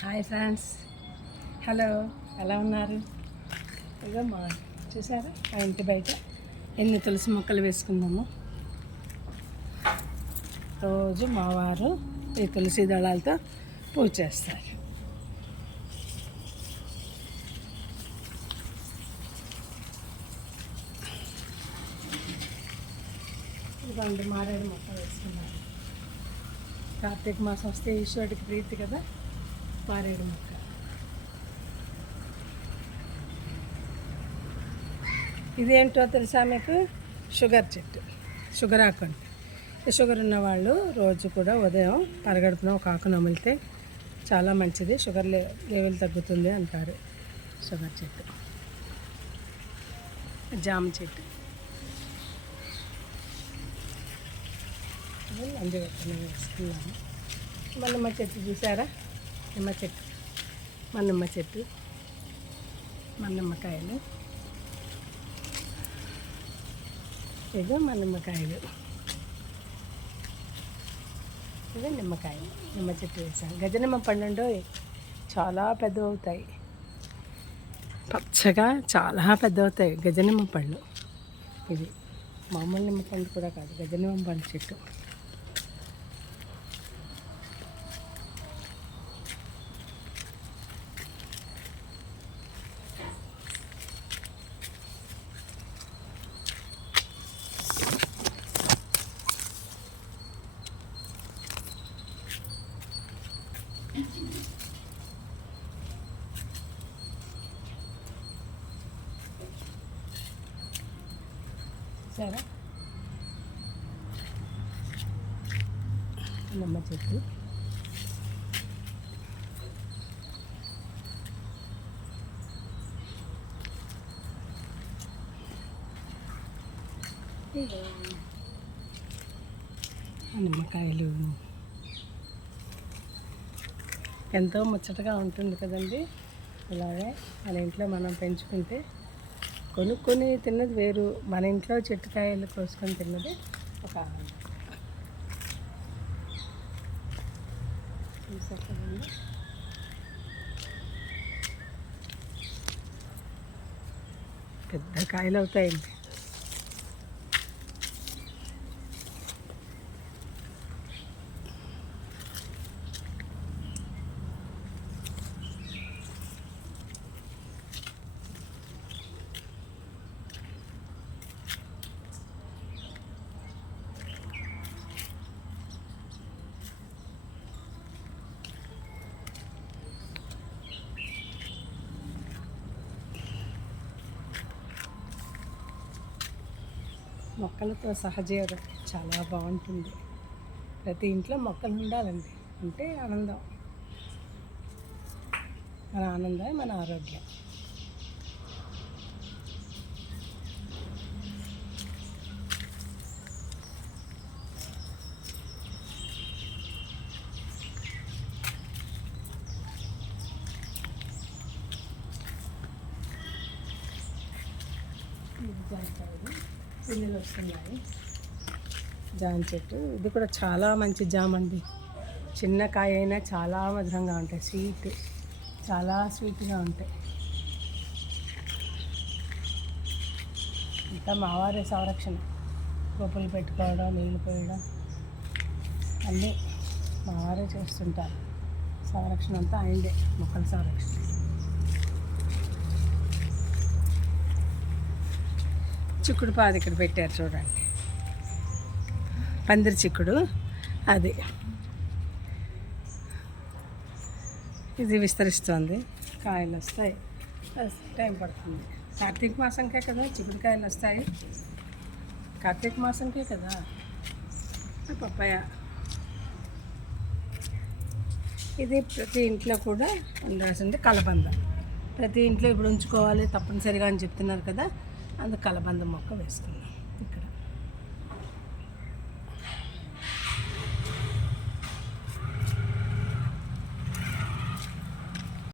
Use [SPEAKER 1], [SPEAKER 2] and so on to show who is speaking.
[SPEAKER 1] Hi friends. Hello ఎలా ఉన్నారు? ఇదో మా చూసారా? మా ఇంటి బయట ఎన్ని తులసి మొక్కలు వేసుకున్నాము రోజు మా వారు ఈ తులసి దళాలతో పూజ చేస్తారు. ఇదిగోండి మారేడు మొక్కలు వేసుకున్నారు. కార్తీక మాసం వస్తే ఈశ్వరుడికి ప్రీతి కదా? మారేడు మొక్క. ఇదేంటో తెలుసా మీకు? షుగర్ చెట్టు. షుగర్ ఆకు అంటే ఈ షుగర్ ఉన్న వాళ్ళు రోజు కూడా ఉదయం పరగడుపున ఒక ఆకు నమిలితే చాలా మంచిది. షుగర్ లే లెవెల్ తగ్గుతుంది అంటారు షుగర్ చెట్టు. జామ చెట్టు. అందువల్ల వేసుకున్నాము మళ్ళీ మా చెట్టు చూసారా? నిమ్మ చెట్టు. మన్నమ్మ నిమ్మ చెట్టు. మన్నమ్మకాయలు ఇదో మన నిమ్మకాయలు ఇదో నిమ్మకాయ నిమ్మ చెట్టు వేసాను. గజనిమ్మ పండు చాలా పెద్ద అవుతాయి పచ్చగా చాలా పెద్ద అవుతాయి గజనిమ్మ పండ్లు. పళ్ళు ఇది మామూలు నిమ్మ పండు కూడా కాదు గజనిమ్మ పండు చెట్టు. చూసారా నిమ్మ చెట్టు నిమ్మకాయలు ఎంతో ముచ్చటగా ఉంటుంది కదండి. ఇలాగే మన ఇంట్లో మనం పెంచుకుంటే కొనుక్కొని తిన్నది వేరు. మన ఇంట్లో చెట్టుకాయలు కోసుకొని తిన్నది ఒక ఆనందం పెద్ద కాయలు అవుతాయండి. మొక్కలతో సహజీవనం చాలా బాగుంటుంది. ప్రతి ఇంట్లో మొక్కలు ఉండాలండి. అంటే ఆనందం. మన ఆనందం మన ఆరోగ్యం. జామకాయలు పిందెలు వస్తున్నాయి. జామ చెట్టు. ఇది కూడా చాలా మంచి జామ అండి. చిన్న కాయ అయినా చాలా మధురంగా ఉంటాయి. స్వీట్ చాలా స్వీట్గా ఉంటాయి. ఇంకా మావారే సంరక్షణ. గొప్పలు పెట్టుకోవడం నీళ్ళు పోయడం అన్నీ మావారే చేస్తుంటారు. సంరక్షణ అంతా అయిందే మొక్కల సంరక్షణ. చిక్కుడు పాదు ఇక్కడ పెట్టారు చూడండి. పందిరి చిక్కుడు అది. ఇది విస్తరిస్తుంది. కాయలు వస్తాయి. టైం పడుతుంది. కార్తీక మాసంకే కదా చిక్కుడుకాయలు వస్తాయి. కార్తీక మాసంకే కదా? పప్పాయ. ఇది ప్రతి ఇంట్లో కూడా ఉండాల్సింది కలబంద. ప్రతి ఇంట్లో ఇప్పుడు ఉంచుకోవాలి తప్పనిసరిగా అని చెప్తున్నారు కదా. అందు కలబంద మొక్క వేసుకున్నాం.